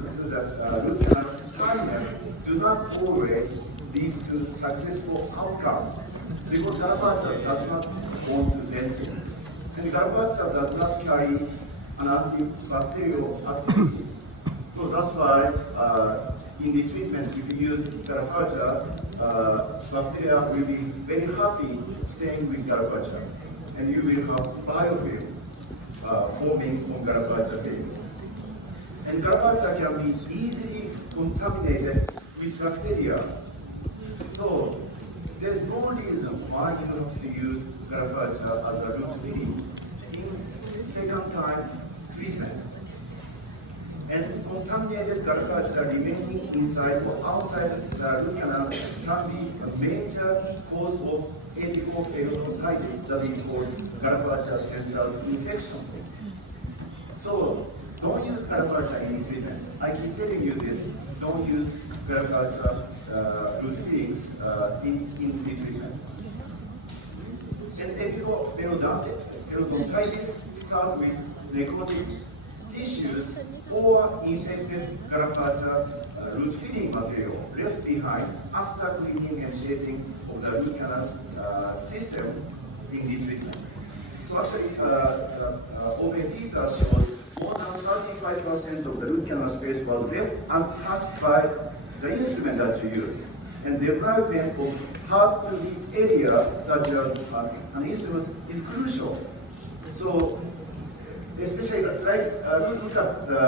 to the root canal terminus do not always lead to successful outcomes because garbage does not want to dent. And garbage does not carry an antibacterial activity. So that's why in the treatment, if you use Garapacha, bacteria will be very happy staying with Garapacha. And you will have biofilm forming on Garapacha base. And Garapacha can be easily contaminated with bacteria. So there's no reason why you have to use Garapacha as a root feeding in second time treatment. And contaminated Garapacha remaining inside or outside the root canal can be a major cause of apical periodontitis, that is called Garapacha central infection. So don't use Garapacha in treatment. I keep telling you this, don't use Garapacha root feedings in the treatment. And apical periodontitis starts with necrotic tissues or infected Garapacha root feeding material left behind after cleaning and shaping of the root canal system in the treatment. So actually, open data shows more than 35% of the root canal space was left untouched by the instrument that you use. And development of hard-to-reach area, such as an instrument, is crucial. So especially look at the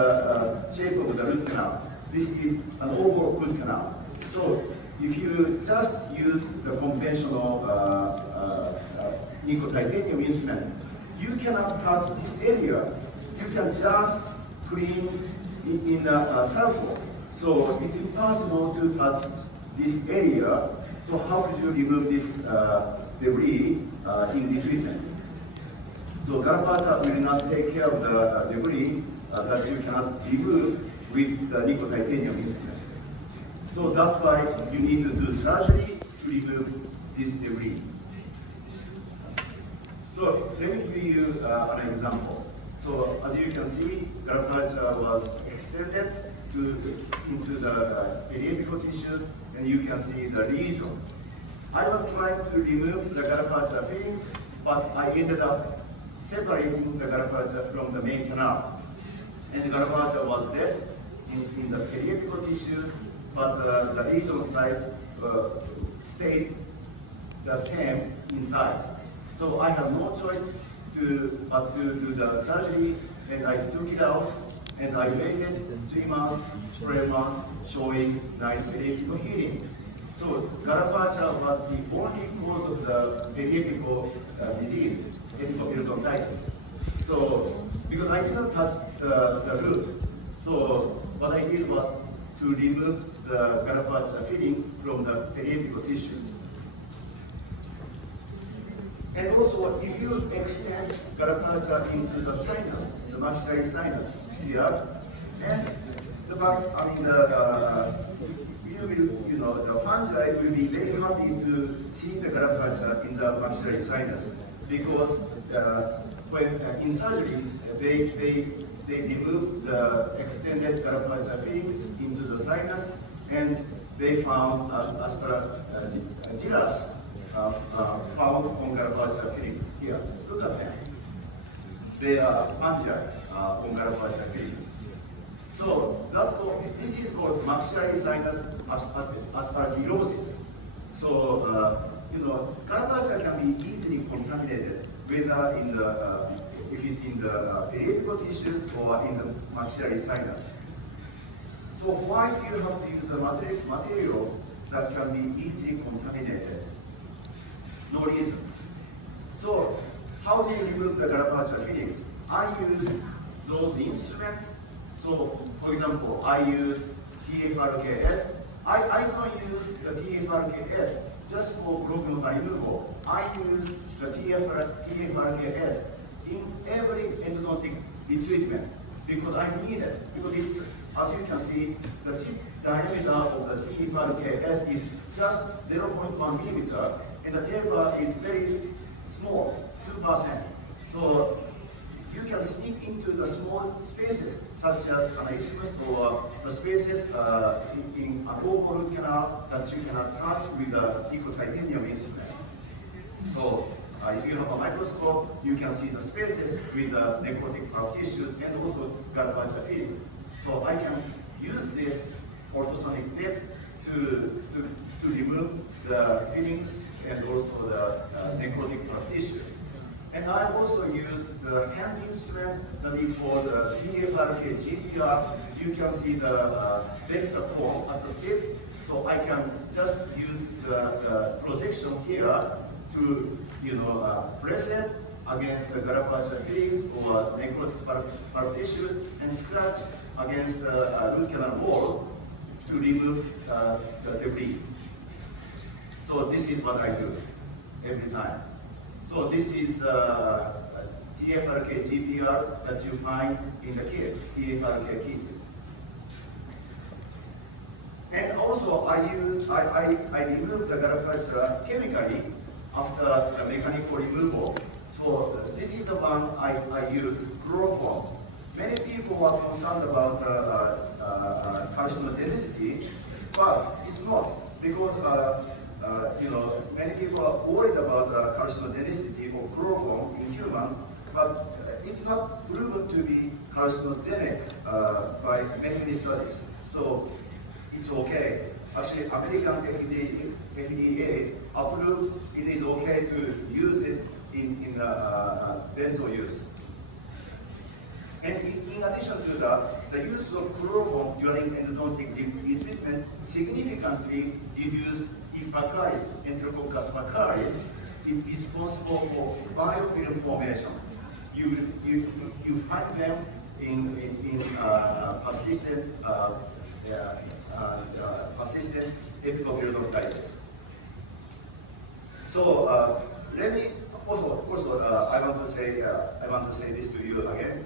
shape of the root canal. This is an oval root canal. So if you just use the conventional nickel titanium instrument, you cannot touch this area. You can just clean in a sample. So it's impossible to touch this area. So how could you remove this debris in the treatment? So Garapacha will not take care of the debris that you cannot remove with the nickel titanium instrument. So that's why you need to do surgery to remove this debris. So let me give you an example. So as you can see, Garapacha was extended into the periapical tissues, and you can see the lesion. I was trying to remove the Garapacha fillings, but I ended up separating the Garapacha from the main canal. And the Garapacha was left in the periapical tissues, but the lesion size stayed the same in size. So I have no choice but to do the surgery, and I took it out, and I waited 3 months, 4 months, showing nice periapical healing. So Garapacha was the only cause of the periapical disease, apical periodontitis. So because I did not touch the root, so what I did was to remove the Garapacha filling from the periapical tissues. And also, if you extend Garapacha into the sinus, the maxillary sinus here, and the the fungi will be very happy to see the Garapacha in the maxillary sinus, because when in surgery they remove the extended Garapacha fillings into the sinus, and they found aspergillus found on Garapacha fillings here. Look at them. They are fungi on Garapacha fillings. So this is called maxillary sinus aspergillosis. So Garapacha can be easily contaminated, whether if it's in the periapical tissues or in the maxillary sinus. So why do you have to use the materials that can be easily contaminated? No reason. So how do you remove the Garapacha fillings? I use those instruments. So for example, I use TFRKS. I don't use the TFRKS just for broken removal. I use the TFRKS in every endodontic treatment because I need it. Because it's, as you can see, the tip diameter of the TFRKS is just 0.1 millimeter, and the taper is very small, 2%. So you can sneak into the small spaces such as an isthmus or the spaces in an oval root canal that you can attach with the liquid titanium instrument. So if you have a microscope, you can see the spaces with the necrotic part tissues and also Garbacha fillings. So I can use this ultrasonic tip to remove the fillings and also the necrotic part tissues. And I also use the hand instrument that is called the TFRK GPR. You can see the delta cone at the tip. So I can just use the projection here to press it against the Garbacha fillings or necrotic part tissue and scratch against the root canal wall to remove the debris. So this is what I do every time. So this is TFRK GPR that you find in the kit, TFRK kit. And also I remove the Garbacha chemically after the mechanical removal. So this is the one I use, chloroform. Many people are concerned about carcinogenicity, but it's not, because many people are worried about carcinogenicity or chloroform in human, but it's not proven to be carcinogenic by many studies. So it's okay. Actually, American FDA approved it is okay to use it in dental use. And in addition to that, the use of chloroform during endodontic retreatment significantly reduced E. baccharis, Enterococcus baccharis, is responsible for biofilm formation. You find them in persistent epithelial. So let me also I want to say this to you again,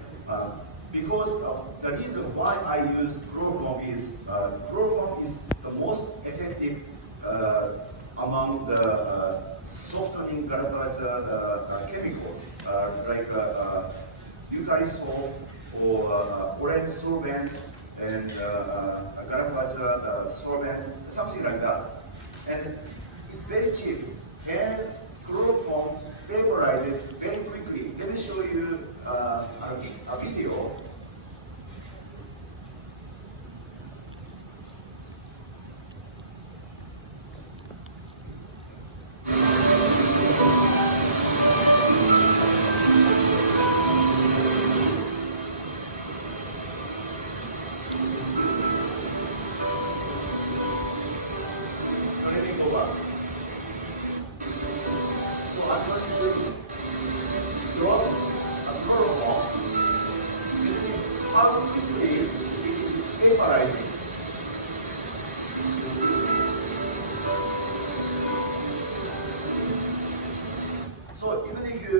because the reason why I use chloroform is the most effective among the softening Garbacha chemicals like eucalyptus or orange sorbent and Garbacha sorbent, something like that. And it's very cheap. And chloroform vaporizes very quickly. Let me show you a video. So let me go back. So I'm going to drop a chloroform. You see how quickly it is vaporizing. So even if you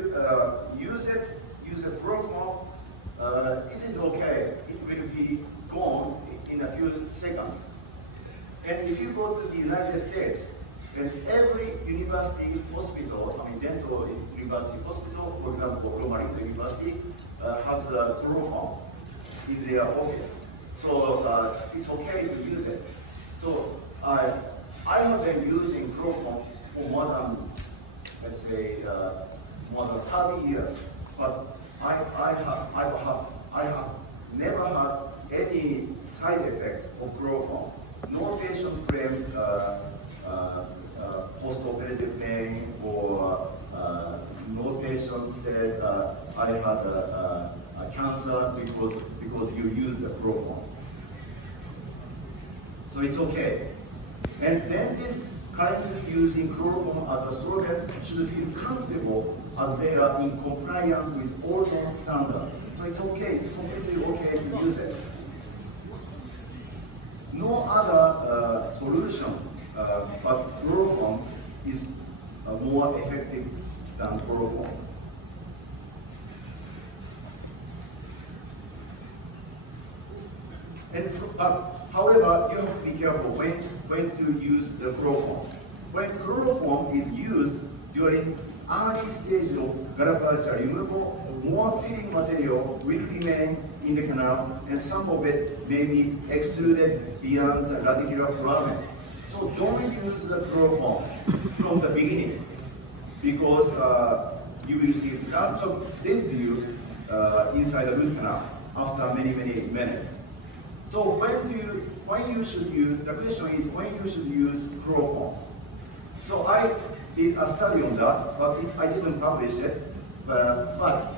use a chloroform, it is okay. It will be gone in a few seconds. And if you go to the United States, then every university hospital, dental university hospital, for example, Loma Linda University, has a chloroform in their office. So it's okay to use it. So I have been using chloroform for more than, let's say, more than 30 years. But I have never had any side effect of chloroform. No patient claimed post-operative pain, or no patient said I had a cancer because you used the chloroform. So it's okay. And dentists currently using chloroform as a sorbent should feel comfortable as they are in compliance with all standards. So it's okay, it's completely okay to use it. No other solution but chloroform is more effective than chloroform. And however, you have to be careful when to use the chloroform. When chloroform is used during early stages of Garbacha removal, more filling material will remain in the canal, and some of it may be extruded beyond the radicular filament. So don't use the chloroform from the beginning, because you will see lots of residue inside the root canal after many minutes. So when you should use, the question is when you should use chloroform. So I did a study on that, but I didn't publish it. But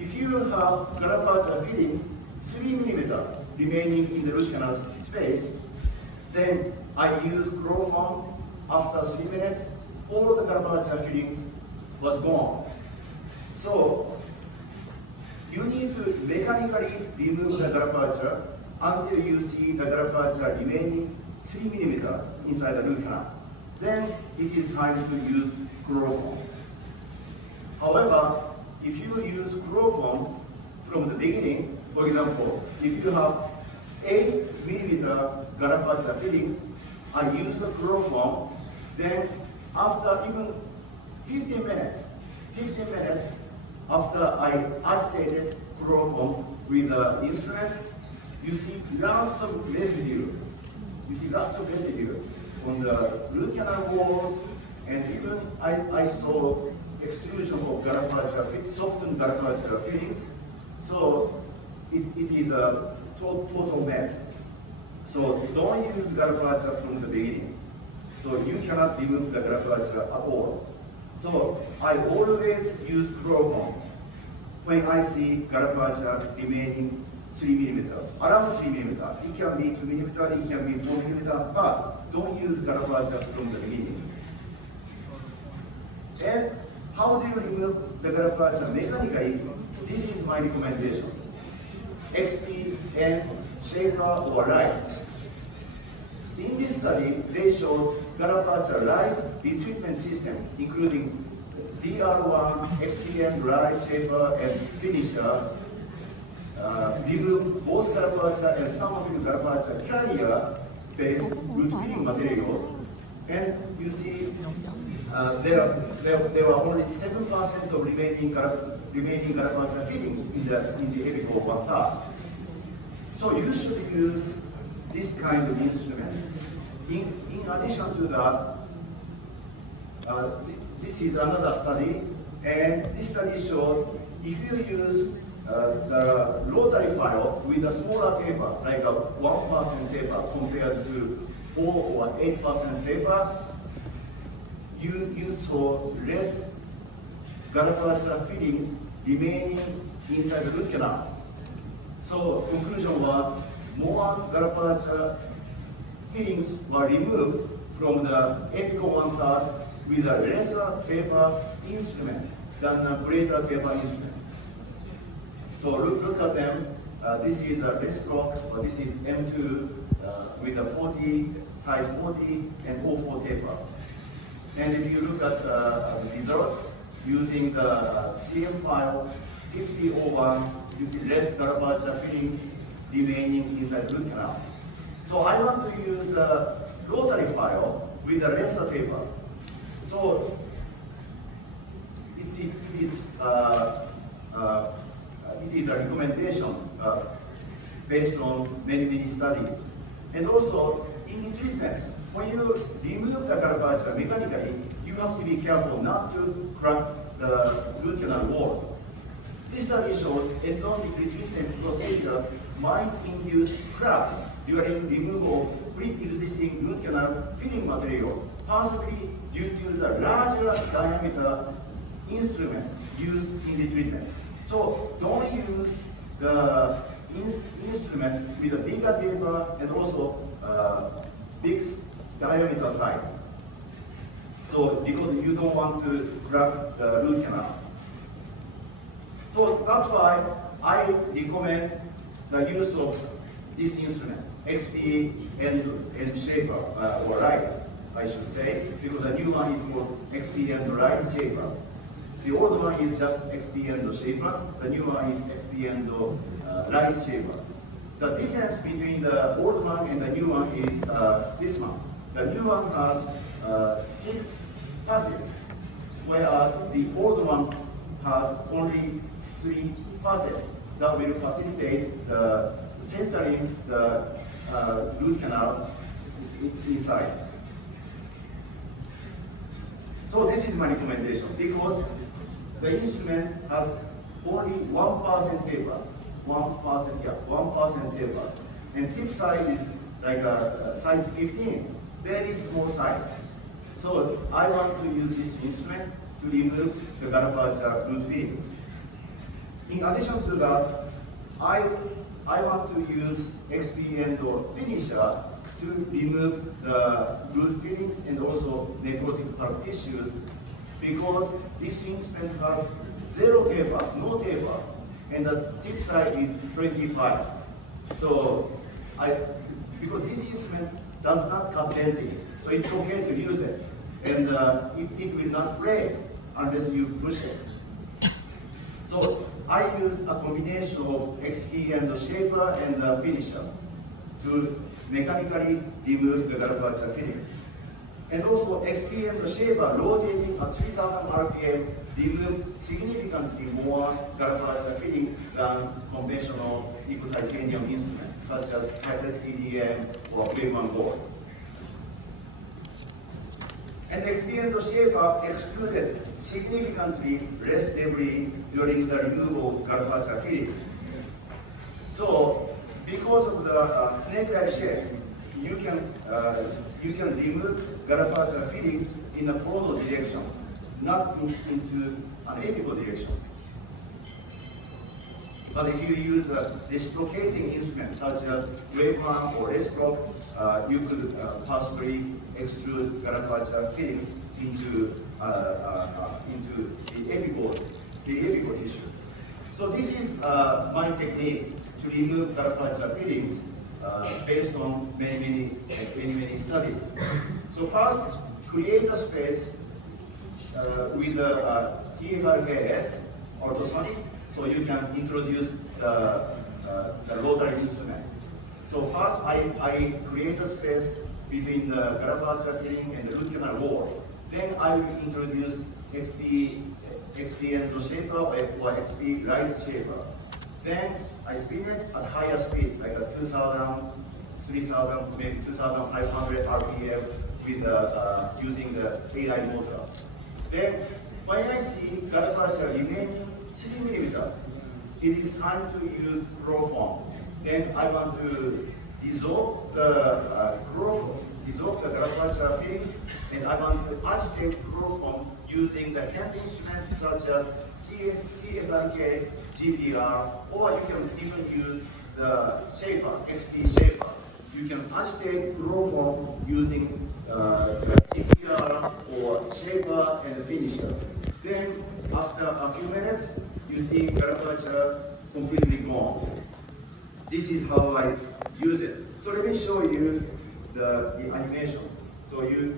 if you have Garapata filling 3 millimeter remaining in the root canal space, then I use chloroform. After 3 minutes, all the Garapata fillings was gone. So you need to mechanically remove the Garapata until you see the Garapata remaining 3 millimeter inside the root canal. Then it is time to use chloroform. However, if you use chloroform from the beginning, for example, if you have 8 millimeter Garapata fillings, I use the chloroform, then after even 15 minutes after I agitated chloroform with the instrument, you see lots of residue. On the root canal walls, and even I saw extrusion of Garapata, softened Garapata fillings. So it is a total mess. So don't use Garapata from the beginning. So you cannot remove the Garapata at all. So I always use chloroform when I see Garapata remaining 3 millimeters, around 3 millimeters. It can be 2 millimeters, it can be 4 millimeters, but don't use Garapata from the beginning. And how do you remove the Garapata mechanically? This is my recommendation. XP and shaper or rice. In this study, they showed Garapata rice retreatment system, including DR1, XPN, rice, shaper, and finisher. Remove both Garapata and some of the Garapata carrier-based root filling materials. And you see there were only 7% of remaining Garapata fillings in the episode 1/3. So you should use this kind of instrument. In addition to that, this is another study, and this study showed if you use the rotary file with a smaller taper, like a 1% taper compared to 4 or 8% taper, you saw less Garapata fillings remaining inside the root canal. So conclusion was more Garapata fillings were removed from the apical 1/3 with a lesser taper instrument than a greater taper instrument. So look at them. This is a wrist block, or this is M2 with a 40, size 40 and 04 taper. And if you look at the results using the CM file 5001, you see less Garapata fillings remaining inside the root canal. So I want to use a rotary file with a lesser taper. So it is a recommendation based on many studies. And also in the treatment, when you remove the Garapata mechanically, you have to be careful not to crack the root canal walls. This study showed endodontic retreatment procedures might induce cracks during removal of pre-existing root canal filling material, possibly due to the larger diameter instrument used in the treatment. So don't use the instrument with a bigger taper and also big diameter size. So because you don't want to crack the root canal. So that's why I recommend the use of this instrument, XP and shaper, or rice, I should say, because the new one is called XP and rice shaper. The old one is just XP and shaper, the new one is XP and rice shaper. The difference between the old one and the new one is this one. The new one has 6 facets, whereas the old one has only 3 facets. that will facilitate the centering the root canal inside. So this is my recommendation because the instrument has only 1% taper, 1% taper, and tip size is like a size 15, very small size. So I want to use this instrument to remove the garbage root fittings. In addition to that, I want to use XP endo finisher to remove the root fittings and also necrotic pulp tissues because this instrument has zero taper, no taper, and the tip size is 25. So because this instrument does not cut dentine, so it's okay to use it. And it will not break unless you push it. So I use a combination of XP and the shaper and the finisher to mechanically remove the garbage fittings. And also XP and the shaper rotating at 3000 RPM remove significantly more garbage fittings than conventional nickel titanium instruments such as Patek TDM or Wave board. And XP and the shaper excluded significantly less debris during the removal of garbage fittings. So, because of the snake-like shape, you can remove garbage fittings in a frontal direction, not into an apical direction. But if you use a dislocating instrument such as wavehand or S-block, you could possibly extrude garbage fittings into the apical tissues. So this is my technique to remove garbage fittings based on many studies. So first, create a space with the TFRKS orthosonics, so you can introduce the rotary instrument. So first, I create a space between the garbage fitting and the root canal wall. Then I will introduce XP endo shaper or XP rise shaper. Then I spin it at higher speed, like a 2000, 3000, maybe 2500 RPM with using the A-line motor. Then when I see garbage remaining 3 millimeters, it is time to use chloroform. Then I want to dissolve the garbage fittings, and I want to agitate chloroform using the hand instruments such as TFRK, GPR, or you can even use the shaper, XP shaper. You can agitate chloroform using the GPR or shaper and finisher. Then after a few minutes, you see garbage completely gone. This is how I use it. So let me show you the animation. So you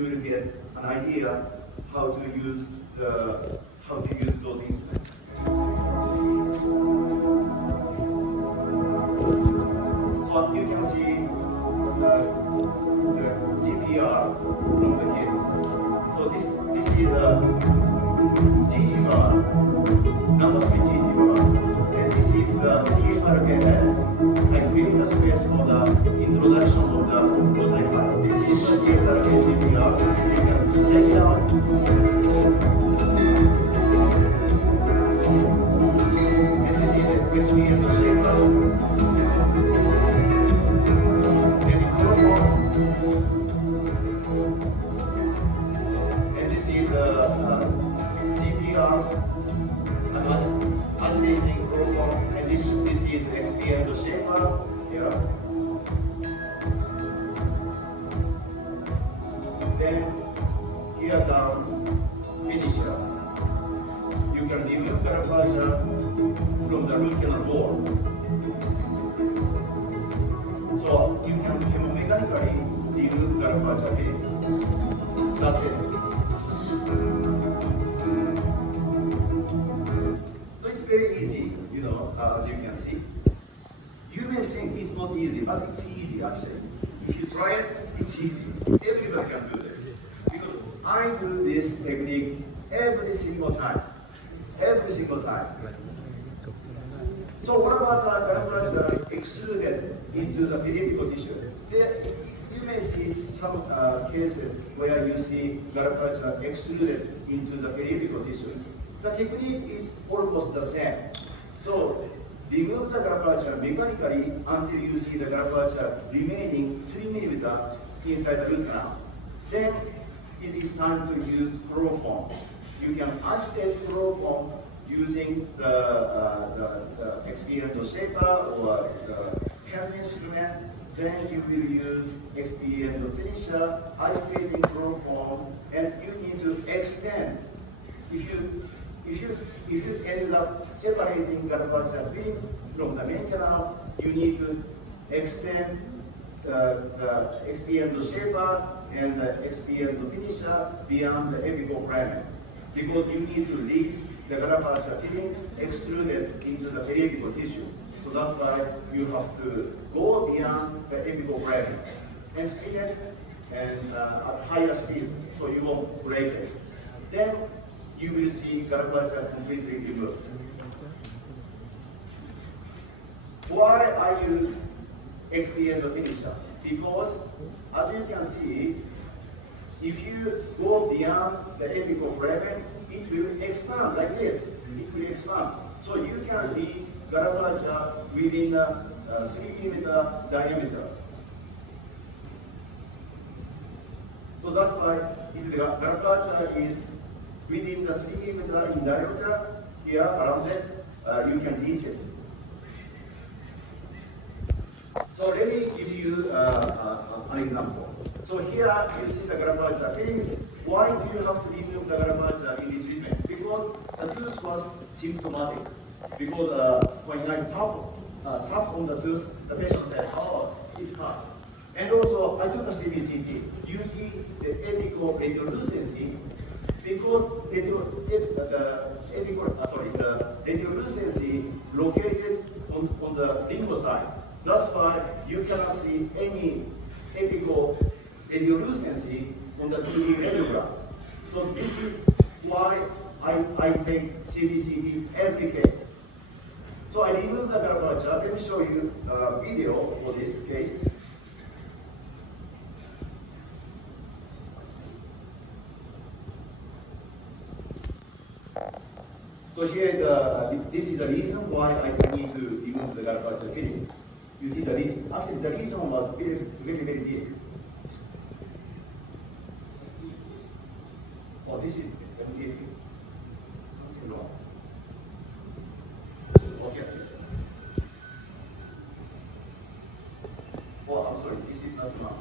will get an idea how to use those instruments. So you can see the GPR from the kit. So this is a GG bar, number 3 GG bar, and this is the TFRKS. I create a space for the introduction of the rotary file. This is the TFRK GPR. You can check it out. And this is the XP and the shaper. And this is GPR. Agitating chloroform, and this is XP and the shaper here. Then here comes finisher. You can remove garbage from the root canal wall. So you can mechanically remove garbage fittings. That's it. So it's very easy, as you can see. You may think it's not easy, but it's easy actually. If you try it, it's easy. Everybody can do this. Because I do this technique every single time. Every single time. So what about the gallbladder extruded into the periodical tissue? There, you may see some cases where you see gallbladder extruded into the periodical tissue. The technique is almost the same. So remove the gallbladder mechanically until you see the gallbladder remaining 3 mm inside the root canal. Then it is time to use chloroform. You can agitate chloroform using the experiential shaper or the pen instrument. Then you will use experiential finisher, agitating chloroform, and you need to extend. If you ended up separating gallbladder filling from the main canal, you need to extend the experiential shaper and the experiential finisher beyond the apical fragment, because you need to release the gallbladder filling extruded into the periodical tissue. So that's why you have to go beyond the apical fragment and spin it and at higher speed so you won't break it. Then you will see gallbladder completely removed. Why I use experiential finisher? Because as you can see, if you go beyond the apical fragment, it will expand like this. It will expand. So you can reach gallbladder within a 3 mm diameter. So that's why if the gallbladder is within the 3 mm in diameter, here around it, you can reach it. So let me give you an example. So here you see the gallbladder fillings. Why do you have to remove the gallbladder in the treatment? Because the tooth was symptomatic. Because when I tap on the tooth, the patient said, "Oh, it hurts." And also, I took a CBCT. You see the apical radiolucency, because the radiolucency located on the lingual side. That's why you cannot see any apical radiolucency on the 2D radiogram. So this is why I take CBCT every case. So I remove the gallbladder. Let me show you a video for this case. So here, this is the reason why I need to remove the gallbladder fillings. You see the reason. Actually, the reason was very, very, very deep. Oh, this is MTF. Okay. Oh, I'm sorry. This is not enough.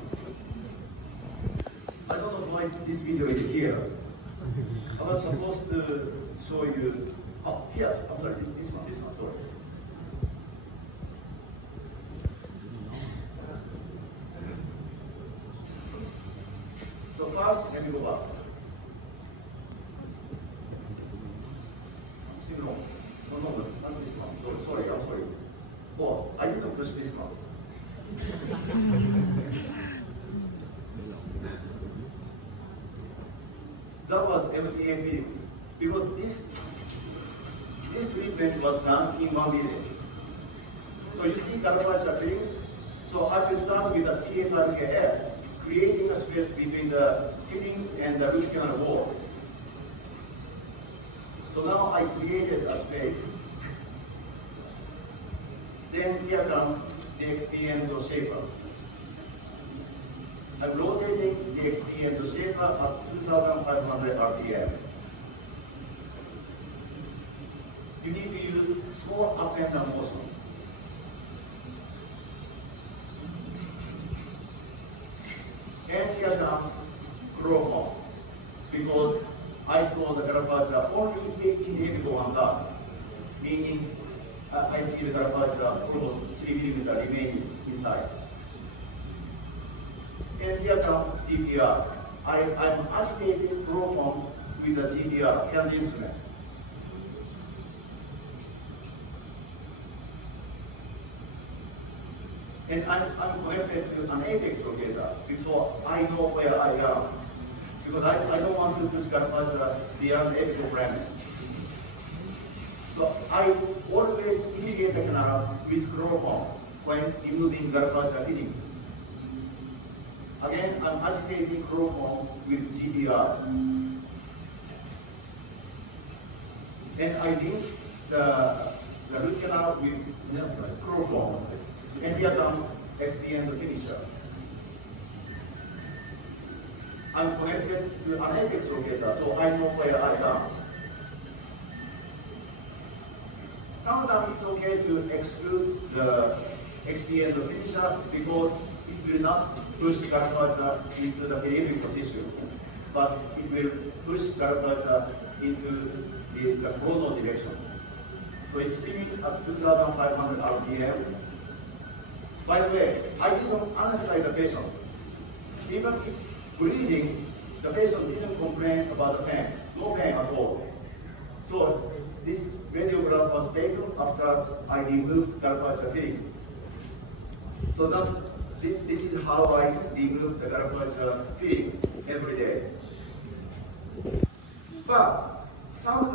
I don't know why this video is here. I was supposed to show you. Oh, yes. I'm sorry. This one. Sorry. So first, let me go back. No, not this one. Sorry, I'm sorry. Oh, I didn't push this one. That was MTA Philips. Because this treatment was done in 1 minute. So you see gallbladder fillings. So I will start with the PFRKS, creating a space between the fillings and the root canal wall. So now I created a space. Then here comes the experiential shaper. I'm rotating the experiential shaper at 2,500 RPM. You need to use small up and down motion. And here comes chloroform, because I saw the gallbladder only 18 apical on top, meaning I see the gallbladder almost 3 mm remaining inside. And here comes TPR. I'm agitating chloroform with the TPR, hand instrument. And I'm connected to an apex locator, so I know where I am. Because I don't want to push gallbladder beyond the apical fragment. So So I always irrigate the canal with chloroform when removing garbage feedings. Again, I'm agitating chloroform with GBR. Then I link the root canal with chloroform. And here comes SPN finisher. I'm connected to an apex locator, so I know where I am. Sometimes it's okay to exclude the XPN finisher because it will not push garbage into the perimeter tissue, but it will push garbage into the chrono direction. So it's speed at 2,500 RPM. By the way, I didn't anesthetize the patient. Even if bleeding, the patient didn't complain about the pain, no pain at all. So this radiograph was taken after I removed garbage fillings. So this is how I remove the garbage fillings every day. But some